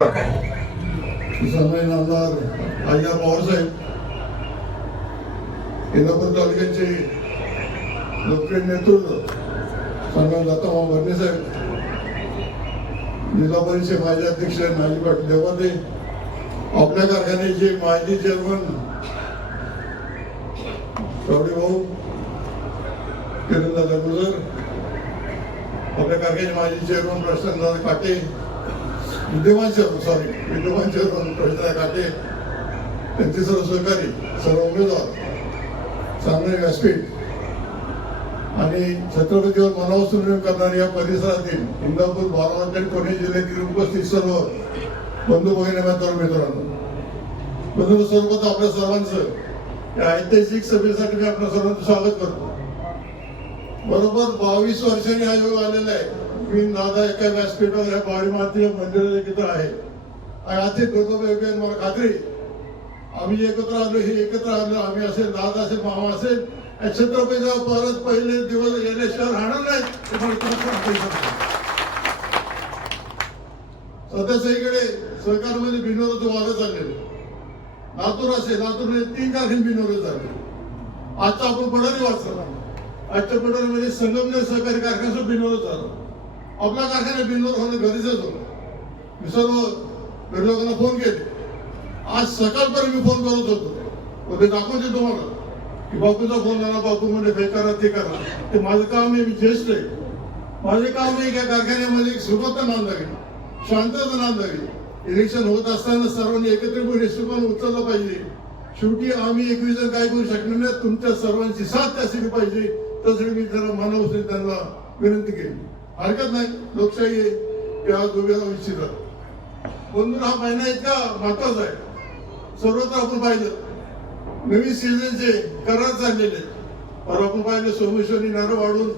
सन्मान्य आमदार आय्या पवारसाहेब इंदापूर तालुक्याचे लोकप्रिय नेतृत्व सन्मान दत्तामा भरणे साहेब जिल्हा परिषद माजी अध्यक्ष नाजी पाटील देवाते आपल्या कारखान्याचे माजी चेअरमन प्रवीण भाऊ किरणदादा गुजर आपल्या कारखान्याचे माजी चेअरमन प्रशांतदादा काटे विद्यमान सॉरी विद्यमान चेअरमन काटे. त्यांचे सर्व सहकारी सर्व उमेदवार चांगले व्यासपीठ आणि छत्रपतीवर मनावर सुरू करणाऱ्या या परिसरातील इंदापूर बारामती आणि पुणे जिल्ह्यातील उपस्थित सर्व बंधू भगिनी तरुण मित्रांनो. बंधू सर्वप्रथम आपल्या सर्वांचं या ऐतिहासिक सभेसाठी मी आपल्या सर्वांचं स्वागत करतो. बरोबर बावीस वर्षांनी हा योग आलेला आहे. मी दादा एका व्यासपीठावर या बाळी माती मंदिराच्या तिथं आहे. आणि आधी दोघं वेगळे मला खात्री आम्ही एकत्र आलो हे एकत्र आलो आम्ही असेल दादा असेल मामा असेल या छत्रपतीला परत पहिले दिवस गेल्याशिवाय राहणार नाही सध्या सगळीकडे सरकारमध्ये बिनोराचं वारं चाललेलं लातूर असेल लातूरमध्ये तीन कारखाने बिनोरे झाले. आजचा आपण पडारी वाचला आजच्या पडारीमध्ये संगमनेर सहकारी कारखान्याचं बिनोर झालं. आपला कारखाना बिनोर होणं गरजेचं होतं. मी सर्व लोकांना फोन केले. आज सकाळपर्यंत मी फोन करत होतो. उद्या दाखवते तुम्हाला. की बापूचा फोन आला बापू म्हणजे हे करा ते करा. ते माझं काम आहे मी ज्येष्ठ आहे. माझे काम आहे का कारखान्यामध्ये एक सुरुवात नांदावी शांतता गेली इलेक्शन होत असताना सर्वांनी एकत्रितपणे सुपान उचललं पाहिजे. शेवटी आम्ही एकवीस जण काय करू शकणार नाही. तुमच्या सर्वांची साथ त्यासाठी पाहिजे. तसं मी जरा मानव त्यांना विनंती केली. हरकत नाही. लोकशाही आहे. की आज उभ्याला हा महिना इतका महत्त्वाचा आहे. सर्वत्र आपण पाहिलं. नवीन सीझनचे करार चाललेले आहेत. आपण पाहिलं सोमेश्वरी नारळ वाढून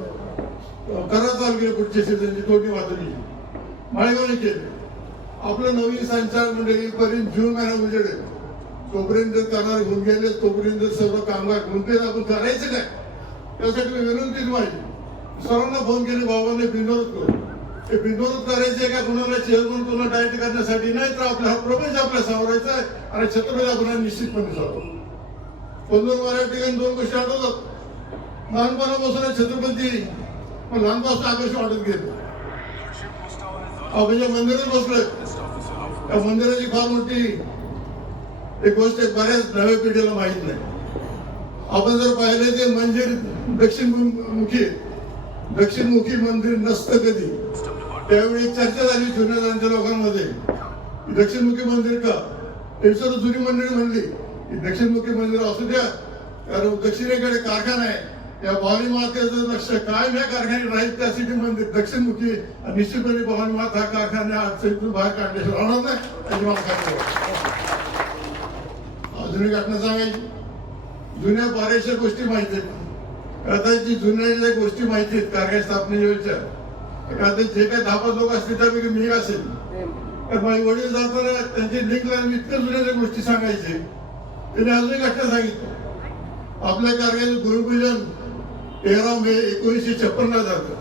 करार चालू केले पुढच्या सीझनची तोटी वादळी माळेगावने केले. आपलं नवीन संचार मंडळीपर्यंत जून महिना उजेडेल तोपर्यंत जर करार घेऊन गेले तोपर्यंत सर्व कामगार घेऊन आपण करायचं काय? त्यासाठी मी विनंतीच माझी सर्वांना फोन केले बाबांनी बिनोद करू. हे बिनोद करायचे का? कुणाला चेअरमन कुणाला डायट करण्यासाठी? नाही तर आपला हा प्रपंच आपल्या सावरायचा आहे आणि छत्रपती आपण निश्चितपणे जातो. पण दोन ठिकाणी दोन गोष्टी आठवतात. लहानपणापासून छत्रपती पण लहानपासून आकर्ष वाटत गेलो. म्हणजे मंदिरात बसलोय. त्या मंदिराची फार मोठी एक गोष्ट आहे, बऱ्याच नव्या पिढीला माहीत नाही. आपण जर पाहिले ते मंदिर दक्षिणमुखी दक्षिणमुखी मंदिर नसतं कधी? त्यावेळी चर्चा झाली जुन्या लोकांमध्ये. दक्षिणमुखी मंदिर का? ते सर्व जुनी मंडळी म्हणली की दक्षिणमुखी मंदिर असू द्या कारण दक्षिणेकडे कारखाना आहे. या भवानी मातेचं लक्ष कायम या कारखान्यात राहील त्यासाठी मंदिर. दक्षिणमुखी आणि निश्चितपणे भवानी माता हा कारखाना आज इथून बाहेर काढल्याशिवाय राहणार नाही याची मला अजून एक घटना सांगायची. जुन्या बऱ्याचशा गोष्टी माहिती आहेत. कदाचित जुन्या गोष्टी माहिती आहेत कारखान्या स्थापनेच्या एखादे जे काही दहा पाच लोक असतील त्यापैकी मी असेल. तर माझे वडील जाताना त्यांचे लिंक लावून इतक्या जुन्या गोष्टी सांगायचे. त्याने अजून एक घटना सांगितलं. आपल्या कारखान्याचं भूमिपूजन तेरा मे एकोणीसशे छप्पनला झालं.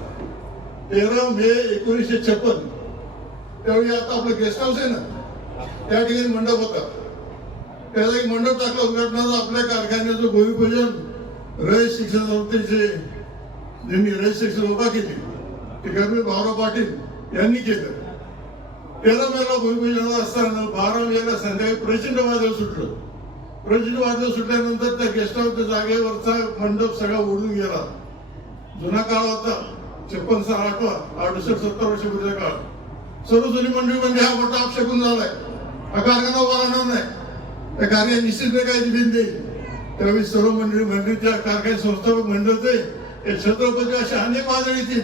तेरा मे एकोणीसशे छप्पन. त्यावेळी आता आपलं गेस्ट हाऊस आहे ना त्या ठिकाणी मंडप होता. त्याला एक मंडप टाकला उद्घाटनाचा आपल्या कारखान्याचं भूमिपूजन रयत शिक्षण संस्थेचे ज्यांनी रयत शिक्षण उभा केली ते कर्मी भाऊराव पाटील यांनी केलं तेरा मेला भूमिपूजन असताना बारा मेला संध्याकाळी प्रचंड वादळ सुटलं प्रचंड वादळ सुटल्यानंतर त्या गेस्ट हाऊसच्या जागेवरचा मंडप सगळा उडून गेला जुना काळ होता छप्पन सहा आठवा अडुसष्ट सत्तर वर्षापूर्वीचा काळ सर्व जुनी मंडळी म्हणजे हा मोठा अपशकून झालाय हा कारखाना उभा राहणार नाही त्या कार्य निश्चित काही दिली देईल त्यावेळी सर्व मंडळी मंडळीच्या कारखान्या संस्थापक मंडळ ते छत्रपती असे अनेक वादळ येतील.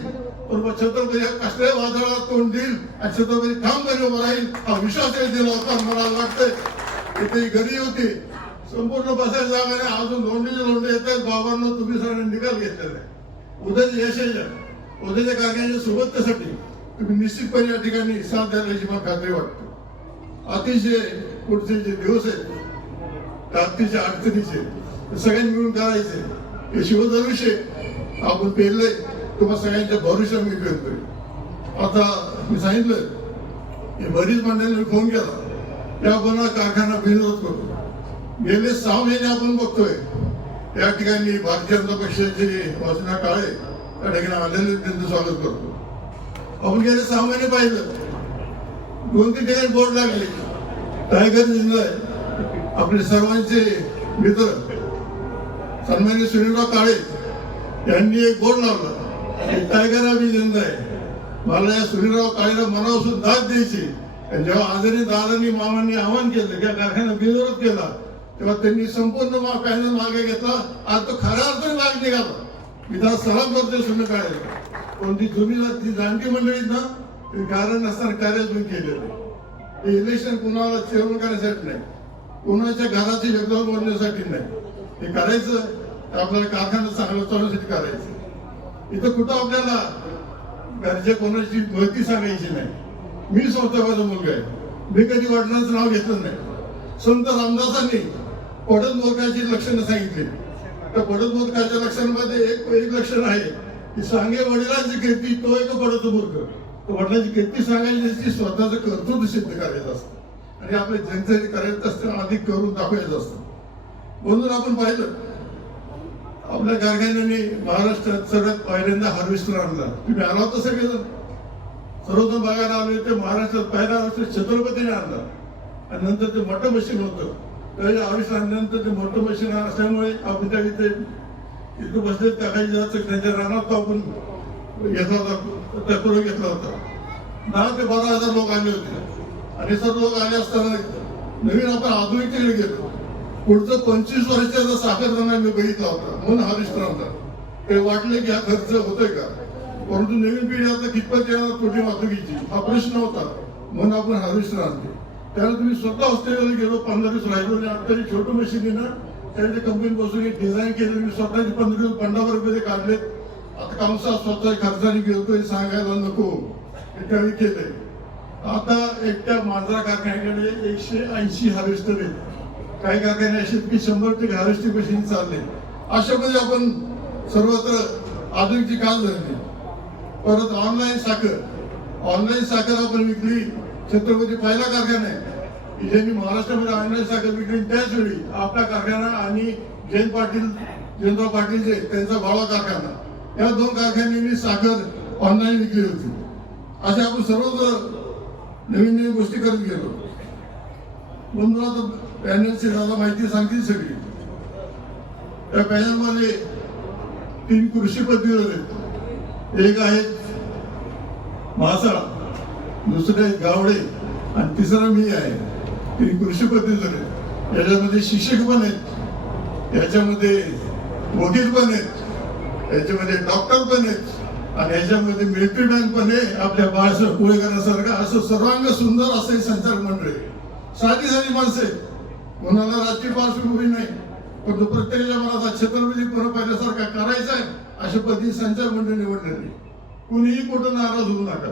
पण मग छत्रपती या कसल्याही वादळात तोंड देईल आणि छत्रपती ठामपणे उभा राहील हा विश्वास दिला होता मला वाटतंय. ते ती घरी होती. संपूर्ण बसायला जागा नाही. अजून लोंढीचे लोंढे येत आहेत. बाबांना तुम्ही सगळ्यांनी निकाल घेतलेला आहे. उद्याच्या यशाच्या उद्याच्या कार्याच्या सुबत्तेसाठी तुम्ही निश्चितपणे या ठिकाणी साथ द्यायची मला खात्री वाटते. अतिशय पुढचे जे दिवस आहेत अतिशय अडचणीचे सगळ्यांनी मिळून करायचे. हे शिवधनुष्य आपण पेरलंय. तुम्हाला सगळ्यांच्या भविष्यात मी पेरतोय आता मी सांगितलं हे बरीच मंडळी फोन केला. की आपण कारखाना विरोध करतो गेले सहा महिने आपण बघतोय. या ठिकाणी भारतीय जनता पक्षाचे वासना काळे त्या ठिकाणी आलेले त्यांचं स्वागत करतो. आपण गेले सहा महिने पाहिलं. दोन तीन ठिकाणी बोर्ड लागले. टायगर जिंकलाय आपले सर्वांचे मित्र. सन्मान्य सुनीलराव काळे यांनी एक गोड लावला. काय करा मी जिंदा आहे. मला या सुनीलराव काळेला मनापासून दाद द्यायची. आणि जेव्हा आदरणीय दादांनी मामांनी आवाहन केलं त्या कारखाना विरोध केला तेव्हा त्यांनी संपूर्ण माफ पॅनल मागे घेतला. आज तो खऱ्या अर्थाने माग निघाला. मी त्याला सलाम करतोय सुनील काळेला कोणती जुनी ती जाणती मंडळीत ना ते कारण नसताना कार्य तुम्ही केलेलं हे इलेक्शन कुणाला चेअरमन करण्यासाठी नाही. कुणाच्या घराची योगदान बोलण्यासाठी नाही. हे करायचं तर आपल्याला कारखाना चांगलं चालवण्यासाठी करायचं. इथं कुठं आपल्याला घरच्या कोणाची माहिती सांगायची नाही. मी स्वतः माझा मुलगा आहे. मी कधी वडिलांचं नाव घेतलं नाही. संत रामदासांनी पडत मोदकाची लक्षणं सांगितली. तर पडत मोदकाच्या लक्षणामध्ये एक एक लक्षण आहे की सांगे वडिलांची कीर्ती तो एक पडत मूर्ख वडिलांची कीर्ती सांगायची स्वतःचं कर्तृत्व सिद्ध करायचं असतं. आणि आपले जनतेने करायचं असतं अधिक करून दाखवायचं असतं. म्हणून आपण पाहिलं. आपल्या कारखान्याने महाराष्ट्रात सर्वात पहिल्यांदा हार्वेस्टर आणला. तुम्ही आला होता सगळेजण. सर्वोत्तम बघायला आले ते महाराष्ट्रात पहिला हार्वेस्टर छत्रपतीने आणला. आणि नंतर ते मोठं मशीन होतं. त्यावेळी हार्वेस्टर आणल्यानंतर ते मोठं मशीन असल्यामुळे आपण त्या इथे इथं बसले टाकायचे जास्त त्यांच्या रानात आपण घेतला होता. त्या पुढे घेतला होता. दहा ते बारा हजार लोक आले होते. आणि सर्व लोक आले असताना नवीन आपण आधुनिकतेकडे गेलो. पुढचं पंचवीस वर्षाचा साखरदाना मी बघितला होता. म्हणून हा होता. ते वाटले की हा खर्च होतोय का? परंतु नवीन पिढी आता कितपत येणार तोटी वाहतुकीची हा प्रश्न होता. म्हणून आपण हार्वेस्टर आणले त्याला तुम्ही स्वतः ऑस्ट्रेलियाला गेलो पंधरा दिवस राहिलो आणि आता छोटं मशीन आहे ना त्यांच्या कंपनी बसून एक डिझाईन केलं मी स्वतःचे पंधरा दिवस पंधरा रुपये काढलेत आता कामसा स्वतः खर्चाने गेलो हे सांगायला नको. हे त्यावेळी केलंय. आता एकट्या मांजरा कारखान्याकडे एकशे ऐंशी हार्वेस्टर आहेत. काही कारखाने असे की शंभर टक्के हार्वेस्टिंग मशीन चालले. अशामध्ये आपण सर्वत्र आधुनिकची काल धरली परत ऑनलाईन साखर. ऑनलाईन साखर आपण विकली छत्रपती पहिला कारखाना आहे. ज्यांनी महाराष्ट्रामध्ये ऑनलाईन साखर विकली त्याच वेळी आपला कारखाना आणि जयंत पाटील जयंतराव पाटीलचे त्यांचा भावा कारखाना. या दोन कारखान्यांनी साखर ऑनलाईन विकली होती. असे आपण सर्वत्र नवीन नवीन गोष्टी करत गेलो. म्हणून आता पॅनलची दादा माहिती सांगतील सगळी. त्या पॅनलमध्ये तीन कृषी पदवीवर आहेत. एक आहेत मासा दुसरे आहेत गावडे आणि तिसरा मी आहे. तीन कृषी पदवीधर आहेत याच्यामध्ये शिक्षक पण आहेत. याच्यामध्ये वकील पण आहेत. याच्यामध्ये डॉक्टर पण आहेत. आणि याच्यामध्ये मिलिटरी पण आहे. आपल्या बाळासाहेब पुळेकरांसारखं असं सर्वांग सुंदर असं हे संचालक मंडळ साधी साधी माणसं आहेत. कोणाला राजकीय पार्श्वभूमी नाही. पण प्रत्येकाच्या मनात छत्रपती पुन्हा पहिल्यासारखा करायचा आहे अशा पद्धती संचार मंडळ निवडलेली कुणीही कुठं नाराज होऊ नका.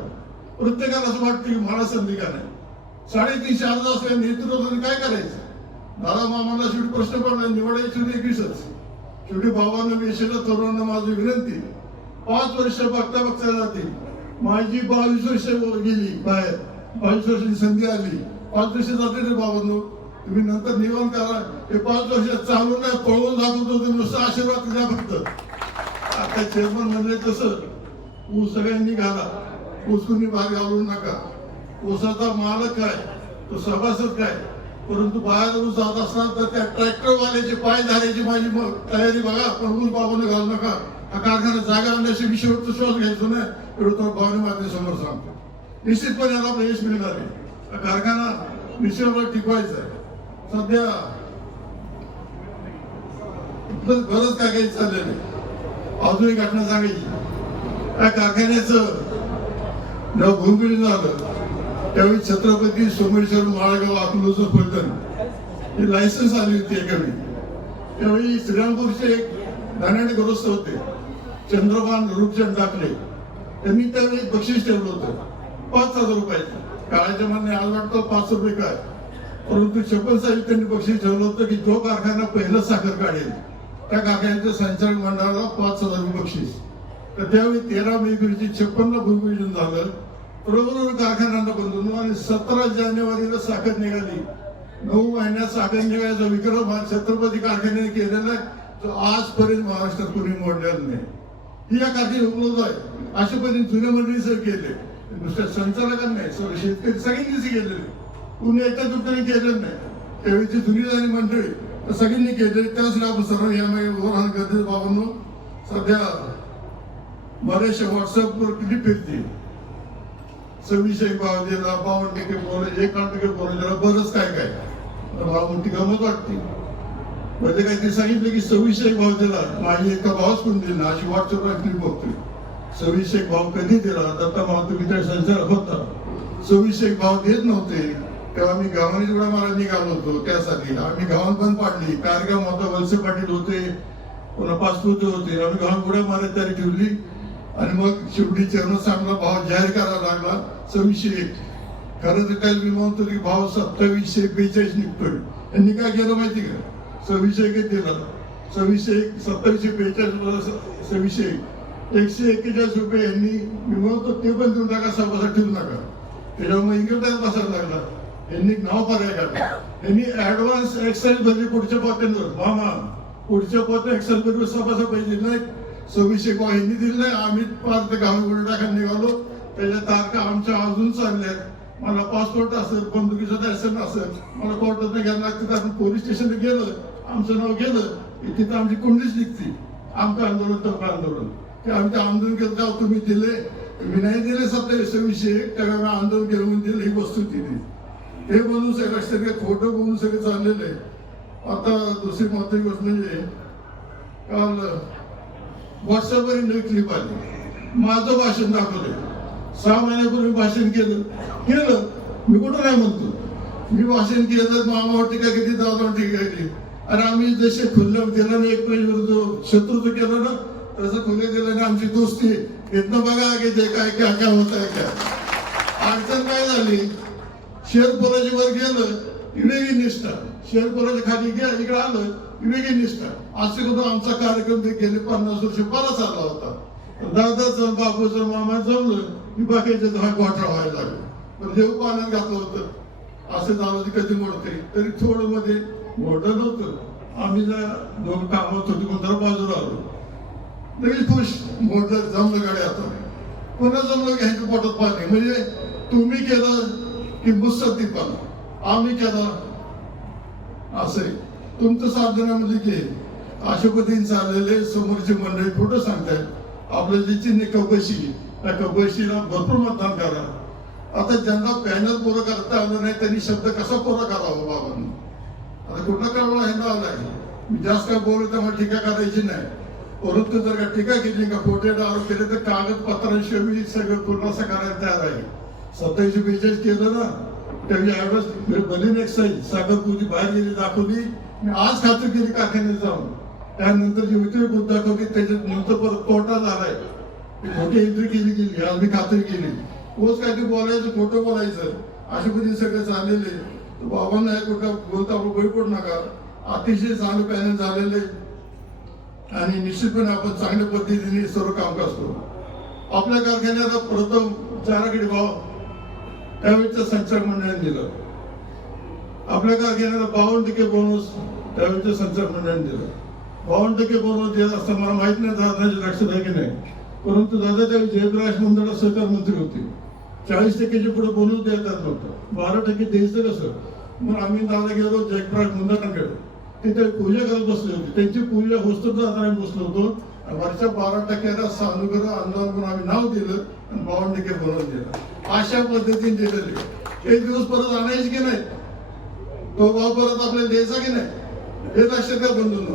प्रत्येकाला असं वाटतं की मला संधी का नाही. साडेतीनशे अर्ज असल्या नेतृत्वाने काय करायचं? दादा मामाला शेवटी प्रश्न पडला निवडायची होती एकवीसच. शेवटी बाबांना वेशेला तरुणांना माझी विनंती पाच वर्ष बघता बघता जातील. माझी बावीस वर्ष गेली बाहेर. बावीस वर्षाची संधी आली. पाच वर्ष जाते रे बाबांनो तुम्ही नंतर निवान करा. हे पाच वर्ष चालू नाही पळवून दाखवतो तुम्ही नुसतं आशीर्वाद द्या फक्त. आता चेअरमन म्हणले तसं ऊस सगळ्यांनी घाला. ऊस कुणी भाग घालू नका. ऊसाचा मालक काय तो सभासद काय परंतु बाहेर ऊस जात असणार तर त्या ट्रॅक्टरवाल्याचे पाय झाल्याची माझी मग तयारी बघा. पण ऊस बाबांना घालू नका. हा कारखाना जागा आणल्याशी मी श्वास घ्यायचो ना. एवढं तो भावने माझ्यासमोर सांगतो. निश्चितपणे याला आपलं यश मिळणार आहे. हा कारखाना निश्चितपणे टिकवायचा आहे. सध्या बरंच बरंच काय काही चाललेलं आहे अजून एक घटना सांगायची. त्या कारखान्याचं जेव्हा झालं. त्यावेळी छत्रपती सोमेश्वर माळगाव अकलूचं फलटण हे लायसन्स आली होती एका वेळी त्यावेळी श्रीरामपूरचे एक नारायण ग्रस्त होते चंद्रकांत रूपचंद टाकले त्यांनी त्यावेळी बक्षीस ठेवलं होतं. पाच हजार रुपयाचं. काळाच्या मनाने आज वाटतं पाच रुपये काय? परंतु छप्पन साहेब त्यांनी बक्षीस ठेवलं होतं की जो कारखाना पहिलं साखर काढेल त्या कारखान्याच्या संचालक मंडळाला पाच हजार रुपये बक्षीस. तर त्यावेळी तेरा मे रोजी छप्पन्न भूमिपूजन झालं. बरोबर कारखान्यांना बंद आणि सतरा जानेवारीला साखर निघाली. नऊ महिन्यात साखर निघायचा विक्रम हा छत्रपती कारखान्याने केलेला आहे. तो आजपर्यंत महाराष्ट्रात कोणी मोडलेला नाही. ही या कारखान्यात उपलब्ध आहे. अशा पद्धतीने जुन्या सर केले. नुसत्या संचालकांना नाही सर्व शेतकरी सगळ्यांनीच केलेले. कुणी एका दुट्याने केलेलं नाही. त्यावेळीची जुनी झाली मंडळी. तर सगळ्यांनी केले त्याच लाभ सर्व या गरजेचं बाबांनो सध्या बरेचशे व्हॉट्सअपवर किती फिरते सव्वीसशे भाव दिला बावन्न टक्के बोलले एक टक्के बोलले बरंच काय काय. तर मला मोठी गमत वाटते. म्हणजे काय ते सांगितलं की सव्वीसशे भाव दिला माझी एका भावच कोण दिली ना अशी व्हॉट्सअपवर क्लिप बघतोय. सव्वीसशे भाव कधी दिला? दत्ता मारुती त्या संसार होता. सव्वीसशे भाव देत नव्हते. तेव्हा आम्ही गावाने जुडा महाराज निघालो होतो त्यासाठी आम्ही गावात बंद पाडली. कार्यक्रम होता वलसे पाटील होते पुन्हा होते. आम्ही गावात गुडा महाराज तयारी ठेवली. आणि मग शेवटी चरण सांगला भाव जाहीर करावा लागला. सव्वीसशे एक. खरं तर काय मी म्हणतो की भाव सत्तावीसशे बेचाळीस निघतोय. यांनी काय केलं माहिती का? सव्वीसशे एक दिला. सव्वीसशे एक सत्तावीसशे बेचाळीस सव्वीसशे एक. एकशे एक्केचाळीस रुपये यांनी मी म्हणतो ते पण देऊन टाका सभासाठी ठेवू नका. त्याच्यावर मग बसायला लागला. यांनी नाव पर्याय काढला यांनी ऍडव्हान्स एक्सेल भरली पुढच्या पोत्यांवर मामा पुढच्या पोत्या एक्सेल भरली सभासा पाहिजे नाही सव्वीसशे गाव यांनी दिले नाही आम्ही पाच गाव टाकायला निघालो. त्याच्या तारखा आमच्या अजून चालल्यात मला पासपोर्ट असेल बंदुकीचं लायसन असेल मला कोर्टात घ्यायला लागतं. कारण पोलीस स्टेशनला गेलं आमचं नाव गेलं की तिथं आमची कुंडीच निघते. आमचं आंदोलन तर आंदोलन. ते आमचं आंदोलन केलं जाऊ तुम्ही दिले. मी नाही दिले सत्तावीस सव्वीसशे तेव्हा मी आंदोलन घेऊन दिलं ही वस्तू दिली हे म्हणून सगळं सगळे खोटं बोलून सगळे चाललेलं आहे आता दुसरी महत्वाची गोष्ट म्हणजे काल व्हॉट्सअपवर नवी क्लिप आली. माझं भाषण दाखवलंय. सहा महिन्यापूर्वी भाषण केलं. केलं. मी कुठं नाही म्हणतो. मी भाषण केलं मामावर टीका केली दादावर टीका केली. आणि आम्ही जसे खुल्लं केलं ना एक जो शत्रुत्व केलं ना तसं खुले केलं ना आमची दोस्ती इथनं बघा की ते काय काय काय होत आहे काय? अडचण काय झाली? शेअर वर गेलं की वेगळी निष्ठा. शेअर खाली गेलं इकडे आलं की वेगळी निष्ठा. असे करून आमचा कार्यक्रम ते गेले पन्नास वर्ष बरा चालला होता. दादाचं बापूचं मामा जमलं की बाकीचे दहा गोठा व्हायला लागले. पण देव पाण्यात घातलं होतं. असं झालं की कधी मोडते तरी थोडं मध्ये मोडलं नव्हतं. आम्ही जर दोन कामात होती कोणत्या बाजूला आलो. लगेच खुश मोडलं जमलं गाडी आता पुन्हा जमलं घ्यायचं पोटात पाणी. म्हणजे तुम्ही केलं की मुसत्ती आम्ही केलं. असे. तुमचं साधनामध्ये की अशा पद्धतीने चाललेले समोरचे मंडळी खोटं सांगतायत. आपल्या जी चिन्ह कबशी त्या कबशीला भरपूर मतदान करा. आता ज्यांना पॅनल पोरं करता आलं नाही त्यांनी शब्द कसा पोरा करावा बाबांनी? आता कुठला करावा ह्यांना आलाय मी जास्त काय बोलतो त्यामुळे टीका करायची नाही. परंतु जर का टीका केली का खोटे आरोप केले तर कागदपत्रांशिवाय मी सगळं खुलासा करायला तयार आहे. सत्तावीसशे बेचाळीस केलं ना त्यावेळी ऍडव्हान्स बलीन एक्साईज सागर तुझी बाहेर गेली दाखवली. मी आज खात्री केली कारखान्यात जाऊन. त्यानंतर जे विक्री बुद्ध दाखवली त्याच्यात नंतर परत तोटा झालाय. खोटी एंट्री केली गेली आज मी खात्री केली. कोच काय ते बोलायचं खोटं बोलायचं. असे पण सगळे चाललेले बाबांना हे कुठं बोलता आपण बळी पडू नका. अतिशय चांगलं पॅनल झालेले आणि निश्चितपणे आपण चांगल्या पद्धतीने सर्व काम करतो आपल्या कारखान्यात प्रथम चाराकडे भाव त्यावेळेच्या संचालकमंडळाने दिलं. आपल्या कारखान्याला बावन्न टक्के बोनस त्यावेळेच्या संचालकमंडळाने दिलं. बावन्न टक्के बोनस देत असताना मला माहीत नाही दादाच्या लक्षात आहे की नाही. परंतु दादा त्यावेळी जयप्रकाश मंडळात सहकार मंत्री होते. चाळीस टक्क्याचे पुढे बोनस देत नव्हतं बारा टक्के द्यायचं कसं? मग आम्ही दादा गेलो जयप्रकाश मंडळाकडे. ते त्या पूजा करत बसले होते. त्यांची पूजा होस्तच आम्ही बसलो होतो. वरच्या बारा टक्क्याला सानुग्रह आंदोलन म्हणून आम्ही नाव दिलं आणि बावन्न टक्के बनवून दिलं. अशा पद्धतीने दिलेले एक दिवस परत आणायचे की नाही? तो भाव परत आपल्याला द्यायचा की नाही? हे लक्षात द्या बंधून.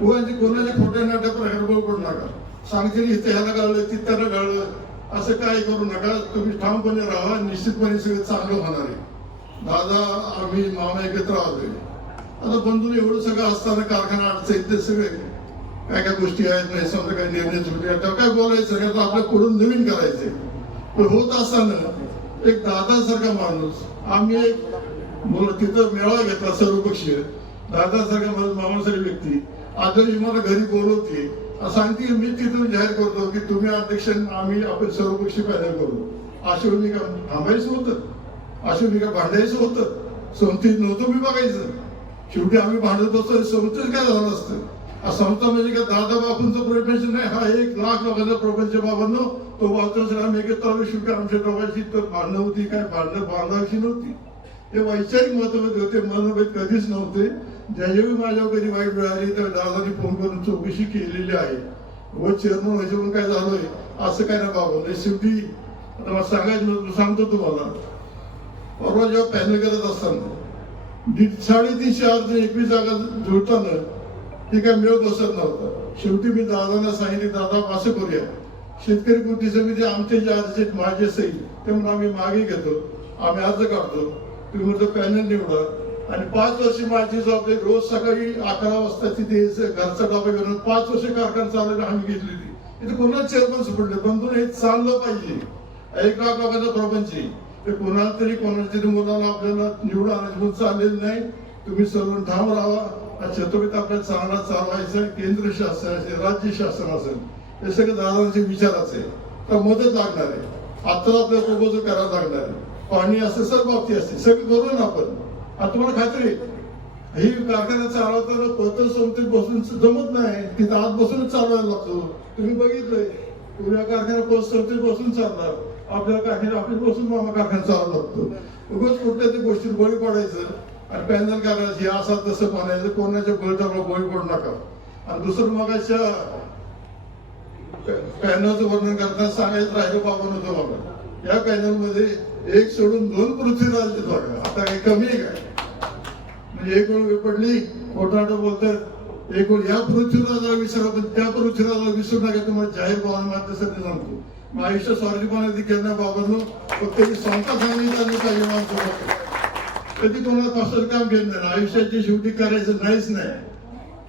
कोणाची कोणाच्या खोट्या नाट्या प्रकार करू नका. सांगतील इथे ह्याला गाळलं तिथ्याला गाळलं. असं काय करू नका. तुम्ही ठामपणे राहा. निश्चितपणे सगळं चांगलं होणार आहे. दादा आम्ही मामा एकत्र आलोय. आता बंधून एवढं सगळं असताना कारखाना अडचण ते सगळे. काय काय गोष्टी आहेत नाही समजा काही निर्णय चुकले तेव्हा काय बोलायचं? नाही तर आपल्या पुढून नवीन करायचे पण होत असताना एक दादासारखा माणूस आम्ही एक तिथं मेळावा घेतला सर्वपक्षीय. दादासारखा माणूस मामासारखी व्यक्ती. आदर्श मला घरी बोलवते. सांगते मी तिथून जाहीर करतो की तुम्ही अध्यक्ष आम्ही आपण सर्वपक्षी पॅनल करू. अशा का थांबायचं होतं. अशा का भांडायचं होतं. संमतीत नव्हतं मी बघायचं. शेवटी आम्ही भांडत असतो संमतीच काय झालं असतं? हा म्हणजे का दादा बापूंचं प्रोफेशन नाही हा एक लाख लोकांचा प्रोफेशन बाबांनो तो वाचतोच आम्ही एकत्र शिवकर आमच्या दोघांची तर भांडणं होती काय भांडणं बांधायची नव्हती हे वैचारिक मतभेद होते मनोभेद कधीच नव्हते ज्यावेळी माझ्यावर कधी वाईट वेळ आली तर दादानी फोन करून चौकशी केलेली आहे व चेअरमन व्हायचे म्हणून काय झालंय असं काय नाही बाबा नाही शेवटी आता मला सांगायचं सांगतो तुम्हाला परवा जेव्हा पॅनल करत असताना दीड साडेतीनशे अर्ज एकवीस जागा जुळताना ती काय मिळत बसत नव्हतं. शेवटी मी दादांना सांगितले दादा असं करूया. शेतकरी कृती समिती आमचे जे अर्ज आहेत माझे सही ते म्हणून आम्ही मागे घेतो. आम्ही अर्ज काढतो. तुम्ही म्हणतो पॅनल निवडा. आणि पाच वर्ष माझी जबाबदारी रोज सकाळी अकरा वाजता तिथे घरचा डबा घेऊन पाच वर्ष कारखाना चालवली आम्ही घेतलेली इथे कोणाला चेअरमन सुपडले? पण हे चाललं पाहिजे. एक लाख लोकांचा प्रपंच आहे. ते कोणाला तरी कोणाच्या तरी मुलाला आपल्याला निवडून आणायचं म्हणून चाललेलं नाही. तुम्ही सर्व ठाम राहा. हा छत्रपती आपल्याला चांगला चालवायचं केंद्र शासन असेल राज्य शासन असेल हे सगळे दादांचे विचार असेल तर मदत लागणार आहे? आता आपल्याला प्रपोजल करायला लागणार आहे. पाणी असते सर्व बाबती असते. सगळं करू ना आपण. आता तुम्हाला खात्री आहे? ही कारखाना चालवताना पत्र संस्थेत बसून जमत नाही. तिथं आत बसूनच चालवायला लागतो. तुम्ही बघितलंय. उद्या कारखाना पत संस्थेत बसून चालणार. आपल्या कारखान्या आपली बसून मामा कारखाना चालवायला लागतो. उगाच कुठल्या त्या गोष्टीत बळी पडायचं. आणि पॅनल करायचं हे असं तसं म्हणायचं कोणाच्या बळीटाला बळी पडू नका. आणि दुसरं मग पॅनलचं वर्णन करताना सांगायचं राहिलं बाबा नव्हतं बाबा या पॅनलमध्ये एक सोडून दोन पृथ्वीराज बघा. आता काही कमी आहे काय? म्हणजे एक वेळ पडली कोटाट बोलतात एक वेळ या पृथ्वीराजाला विसरा पण त्या पृथ्वीराजाला विसरू नका. तुम्हाला जाहीर भावना माझ्यासाठी सांगतो. मग आयुष्य स्वार्थीपणा देखील ना बाबांनो. फक्त मी स्वतः सांगितलं पाहिजे माणसं कधी कोणाला पासून काम घेणार नाही. आयुष्याची शेवटी करायचं नाहीच नाही.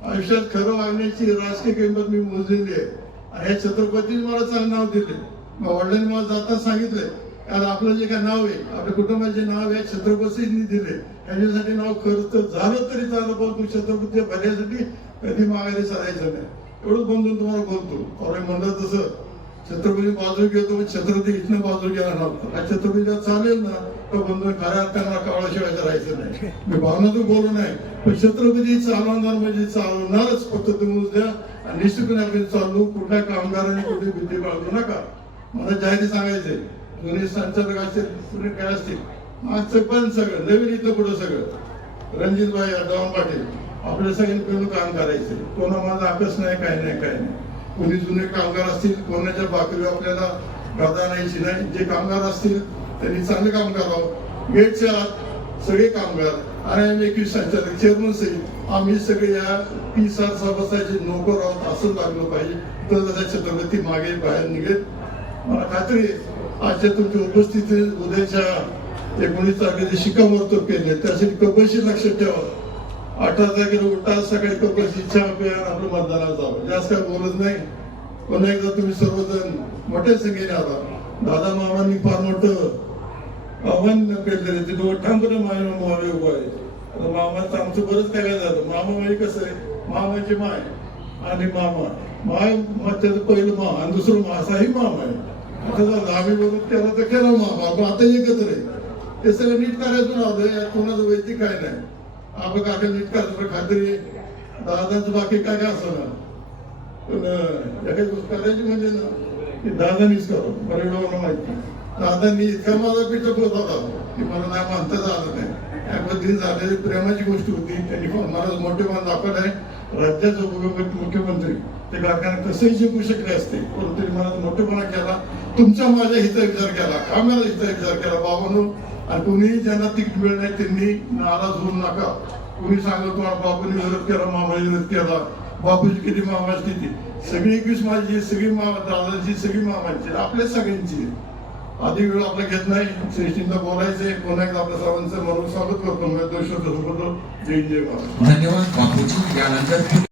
आयुष्यात खरं वागण्याची राजकीय किंमत मी मोजलेली आहे. आणि या छत्रपतीने मला चांगलं नाव दिले मग वडिलांनी मला जाता सांगितलंय. कारण आपलं जे काय नाव आहे आपल्या कुटुंबाचे नाव आहे छत्रपतींनी दिले त्याच्यासाठी नाव खरं तर झालं तरी चाललं पण तू छत्रपतीच्या भल्यासाठी कधी मागायला चालायचं नाही. एवढंच बंधून तुम्हाला बोलतो. अरे म्हणलं तसं छत्रपती बाजू घेतो छत्रपती इथनं बाजू घ्यायला नव्हता हा छत्रपती जेव्हा चालेल ना तो बंधू खऱ्या त्यांना कावळाशिवाय करायचं नाही. मी भावनातून बोलू नाही पण छत्रपती चालवणार म्हणजे चालवणारच फक्त तुम्ही द्या. आणि निश्चितपणे चालू कुठल्या कामगारांनी कुठे भीती बाळगू नका. मला जाहीर सांगायचंय जुने संचालक असतील कुणी काय असतील? मागचं पण सगळं नवीन इथं पुढं सगळं. रणजितभाई यादव पाटील आपल्या सगळ्यांनी काम करायचं कोणा माझा अभ्यास नाही काय नाही काय नाही. कोणी जुने कामगार असतील कोणाच्या बाकरी आपल्याला प्राधान्याची नाही. जे कामगार असतील त्यांनी चांगलं काम करावं. गेटच्या सगळे कामगार. आणि आम्ही एकवीस संचालक चेअरमन सहित आम्ही सगळे या तीस सात सभासाचे नोकर आहोत असं लागलं पाहिजे. तर त्याचा छत्रपती मागे बाहेर निघेल. मला खात्री आजच्या तुमच्या उपस्थिती उद्याच्या एकोणीस तारखेचे शिक्कामोर्तब केले. त्यासाठी कबशी लक्षात ठेवा. अठरा तारखेला उठा सकाळी कपशी चहा प्या आणि आपलं मतदानाला जावं जास्त काय बोलत नाही. पण एकदा तुम्ही सर्वजण मोठ्या संख्येने आता दादा मामांनी फार मोठं आव्हान पेटलेलं ते दोघं ठामपणे माझ्या मामावे उभं आहे. आता मामाचं आमचं बरंच काय काय झालं. मामा म्हणजे कसं आहे? मामाची माय आणि मामा. माय त्याचं पहिलं मा आणि दुसरं मा असाही मामा आहे. आता झालं. आम्ही बघून त्याला तर केला मामा. आपण आता एकत्र आहे. ते सगळं नीट करायचं नव्हतं यात कोणाचं वैयक्तिक काय नाही. आपण काय नीट करायचं खात्री दादाचं बाकी काय काय असं ना पण एखादी गोष्ट करायची म्हणजे ना की दादानीच करो बरं माहिती दादांनी इतका माझा पिठप होता की मला नाही मानता आलं नाही. झालेली प्रेमाची गोष्ट होती. त्यांनी मला मोठे मान दाखवत आहे. राज्याचे उपयोगी मुख्यमंत्री. ते कारखाने कसंही जिंकू शकले असते. कोणतरी मला मोठेपणा केला. तुमचा माझ्या हिचा विचार केला. कामाला हिचा विचार केला? बाबांनो कोणी ज्यांना तिकीट मिळत नाही त्यांनी नाराज होऊ नका. कोणी सांगत तुम्हाला बापूने विरोध केला मामाने विरोध केला. बापूची किती मामाची किती सगळी एकवीस माझी सगळी मामा दादाची सगळी मामाची आपल्या सगळ्यांची. आधी वेळ आपला घेत नाही श्रेष्ठींना बोलायचंय पुन्हा एकदा आपल्या सर्वांचं म्हणून स्वागत करतो मी दोष जय जय महाराज धन्यवाद बापूजी. यानंतर